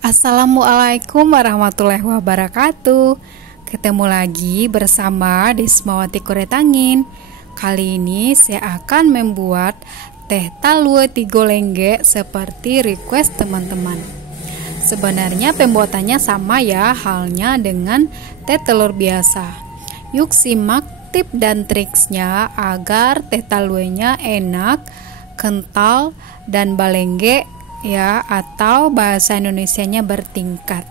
Assalamualaikum warahmatullahi wabarakatuh. Ketemu lagi bersama Desmawati Kuretangin. Kali ini saya akan membuat teh talue tigo lengge seperti request teman-teman. Sebenarnya pembuatannya sama ya halnya dengan teh telur biasa. Yuk simak tip dan triksnya agar teh taluenya enak, kental, dan balengge ya, atau bahasa Indonesianya bertingkat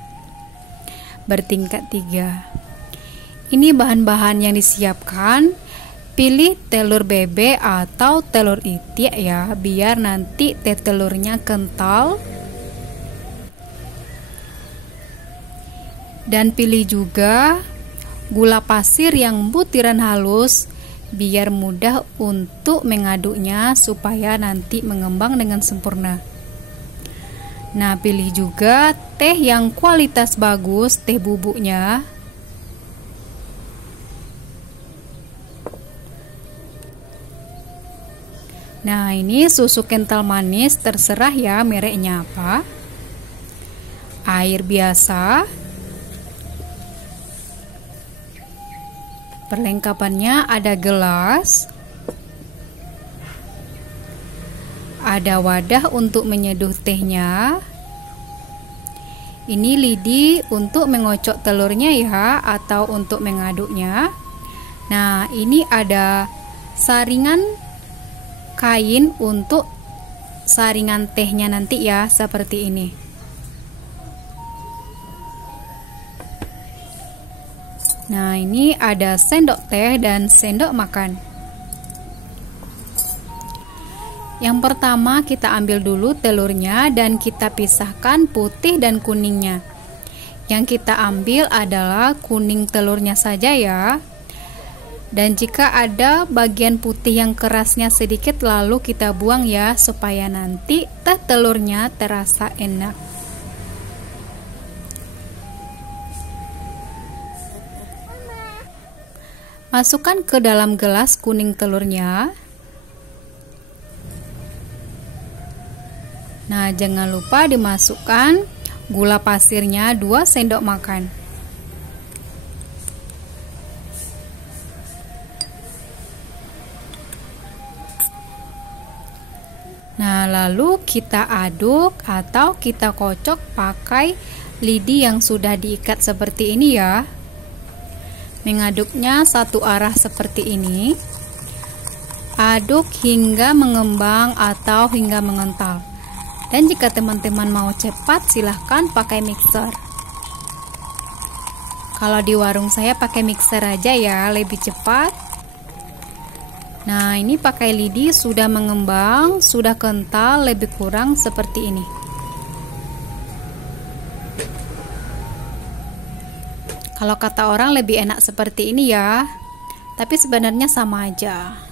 3. Ini bahan-bahan yang disiapkan. Pilih telur bebek atau telur itik ya, biar nanti teh telurnya kental. Dan pilih juga gula pasir yang butiran halus biar mudah untuk mengaduknya supaya nanti mengembang dengan sempurna. Nah, pilih juga teh yang kualitas bagus, teh bubuknya. Nah, ini susu kental manis, terserah ya mereknya apa. Air biasa. Perlengkapannya ada gelas, ada wadah untuk menyeduh tehnya. Ini lidi untuk mengocok telurnya ya, atau untuk mengaduknya. Nah, ini ada saringan kain untuk saringan tehnya nanti ya, seperti ini. Nah, ini ada sendok teh dan sendok makan. Yang pertama kita ambil dulu telurnya dan kita pisahkan putih dan kuningnya. Yang kita ambil adalah kuning telurnya saja ya. Dan jika ada bagian putih yang kerasnya sedikit lalu kita buang ya, supaya nanti teh telurnya terasa enak. Masukkan ke dalam gelas kuning telurnya. Nah, jangan lupa dimasukkan gula pasirnya 2 sendok makan. Nah, lalu kita aduk atau kita kocok pakai lidi yang sudah diikat seperti ini ya. Mengaduknya satu arah seperti ini. Aduk hingga mengembang atau hingga mengental. Dan jika teman-teman mau cepat, silahkan pakai mixer. Kalau di warung saya pakai mixer aja ya, lebih cepat. Nah, ini pakai lidi sudah mengembang, sudah kental, lebih kurang seperti ini. Kalau kata orang lebih enak seperti ini ya, tapi sebenarnya sama aja.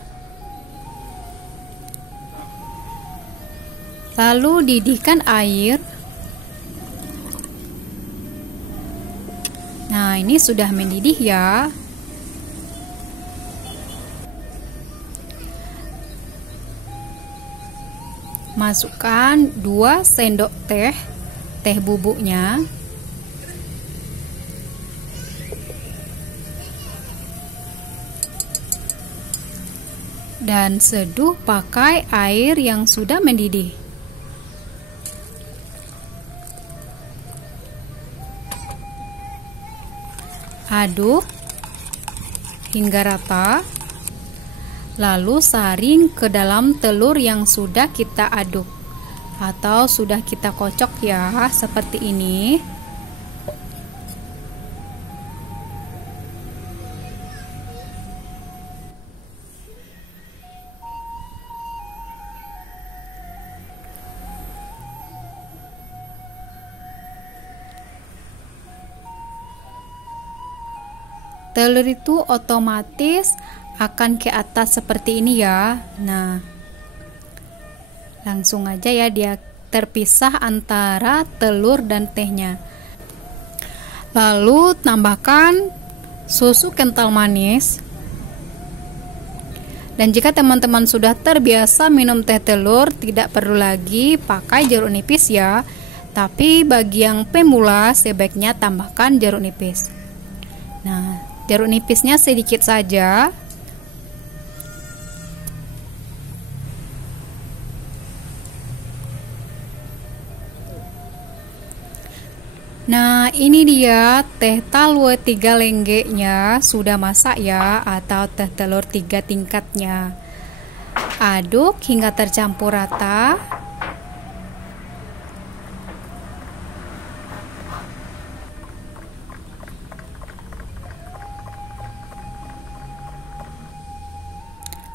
Lalu didihkan air. Nah, ini sudah mendidih ya. Masukkan 2 sendok teh, teh bubuknya. Dan seduh pakai air yang sudah mendidih. Aduk hingga rata, lalu saring ke dalam telur yang sudah kita aduk atau sudah kita kocok ya, seperti ini. Telur itu otomatis akan ke atas seperti ini ya. Nah, langsung aja ya dia terpisah antara telur dan tehnya. Lalu tambahkan susu kental manis. Dan jika teman-teman sudah terbiasa minum teh telur, tidak perlu lagi pakai jeruk nipis ya. Tapi bagi yang pemula sebaiknya tambahkan jeruk nipis. Nah, jeruk nipisnya sedikit saja. Nah, ini dia teh talua 3 lenggeknya sudah masak ya, atau teh telur 3 tingkatnya. Aduk hingga tercampur rata.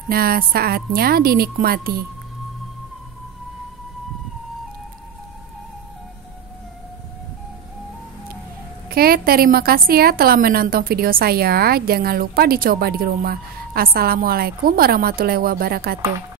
Nah, saatnya dinikmati. Oke, terima kasih ya telah menonton video saya. Jangan lupa dicoba di rumah. Assalamualaikum warahmatullahi wabarakatuh.